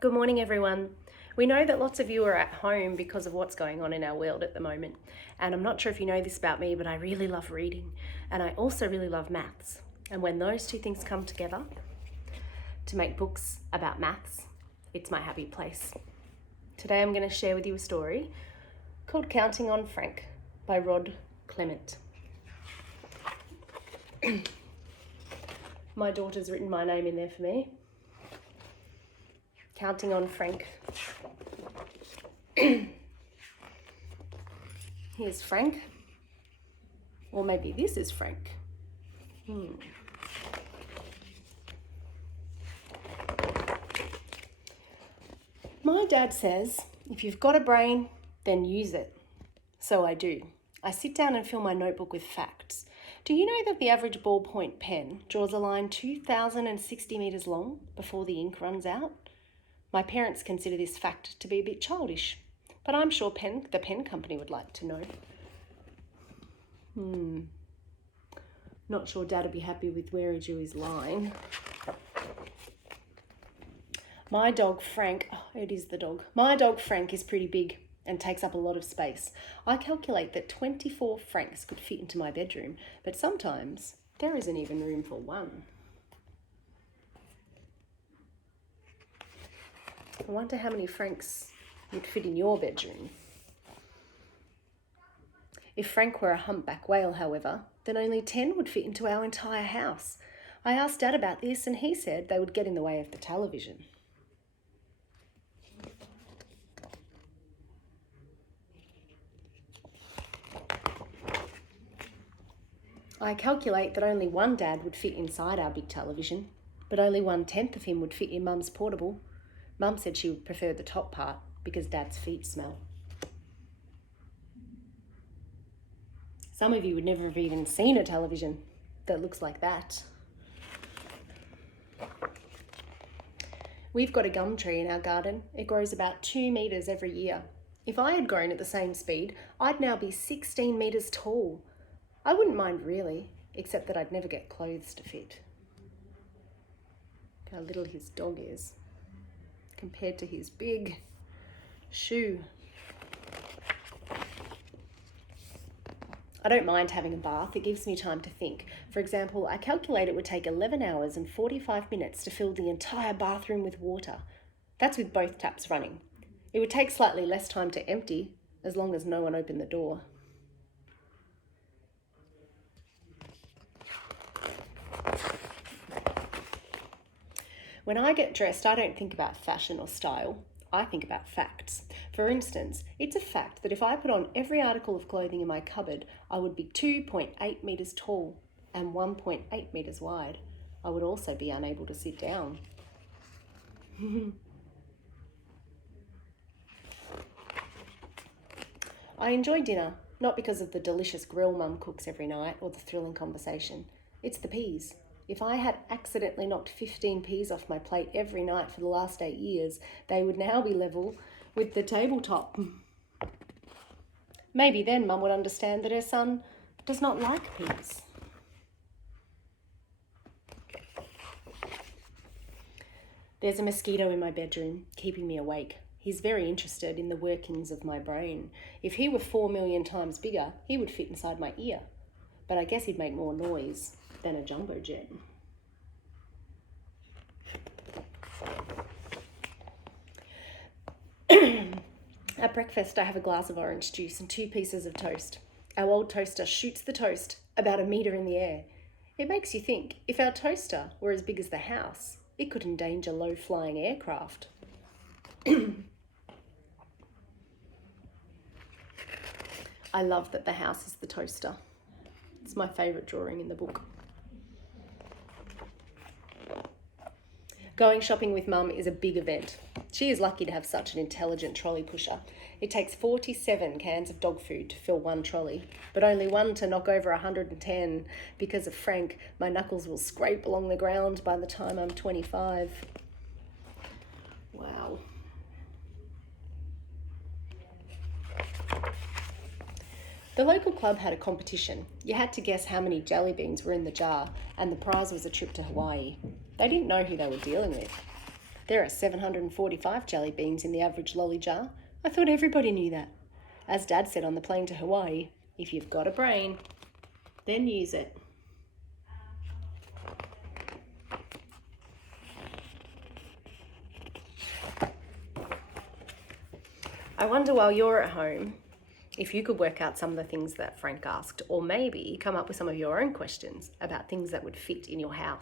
Good morning, everyone. We know that lots of you are at home because of what's going on in our world at the moment. And I'm not sure if you know this about me, but I really love reading. And I also really love maths. And when those two things come together to make books about maths, it's my happy place. Today I'm going to share with you a story called Counting on Frank by Rod Clement. My daughter's written my name in there for me. Counting on Frank. Here's Frank. Or maybe this is Frank. My dad says, if you've got a brain, then use it. So I do. I sit down and fill my notebook with facts. Do you know that the average ballpoint pen draws a line 2,060 metres long before the ink runs out? My parents consider this fact to be a bit childish, but I'm sure the pen company would like to know. Not sure Dad would be happy with where he drew his line. My dog Frank, it is the dog. My dog Frank is pretty big and takes up a lot of space. I calculate that 24 Franks could fit into my bedroom, but sometimes there isn't even room for one. I wonder how many Franks would fit in your bedroom. If Frank were a humpback whale, however, then only 10 would fit into our entire house. I asked Dad about this and he said they would get in the way of the television. I calculate that only one Dad would fit inside our big television, but only 1/10 of him would fit in Mum's portable. Mum said she would prefer the top part because Dad's feet smell. Some of you would never have even seen a television that looks like that. We've got a gum tree in our garden. It grows about 2 metres every year. If I had grown at the same speed, I'd now be 16 metres tall. I wouldn't mind really, except that I'd never get clothes to fit. Look how little his dog is compared to his big shoe. I don't mind having a bath. It gives me time to think. For example, I calculate it would take 11 hours and 45 minutes to fill the entire bathroom with water. That's with both taps running. It would take slightly less time to empty, as long as no one opened the door. When I get dressed, I don't think about fashion or style. I think about facts. For instance, it's a fact that if I put on every article of clothing in my cupboard, I would be 2.8 metres tall and 1.8 metres wide. I would also be unable to sit down. I enjoy dinner, not because of the delicious grill Mum cooks every night or the thrilling conversation. It's the peas. If I had accidentally knocked 15 peas off my plate every night for the last 8 years, they would now be level with the tabletop. Maybe then Mum would understand that her son does not like peas. There's a mosquito in my bedroom, keeping me awake. He's very interested in the workings of my brain. If he were 4 million times bigger, he would fit inside my ear. But I guess he'd make more noise than a jumbo jet. At breakfast, I have a glass of orange juice and 2 pieces of toast. Our old toaster shoots the toast about 1 metre in the air. It makes you think, if our toaster were as big as the house, it could endanger low-flying aircraft. I love that the house is the toaster. It's my favourite drawing in the book. Going shopping with Mum is a big event. She is lucky to have such an intelligent trolley pusher. It takes 47 cans of dog food to fill one trolley, but only one to knock over 110. Because of Frank, my knuckles will scrape along the ground by the time I'm 25. Wow. The local club had a competition. You had to guess how many jelly beans were in the jar, and the prize was a trip to Hawaii. They didn't know who they were dealing with. There are 745 jelly beans in the average lolly jar. I thought everybody knew that. As Dad said on the plane to Hawaii, if you've got a brain, then use it. I wonder while you're at home if you could work out some of the things that Frank asked, or maybe come up with some of your own questions about things that would fit in your house.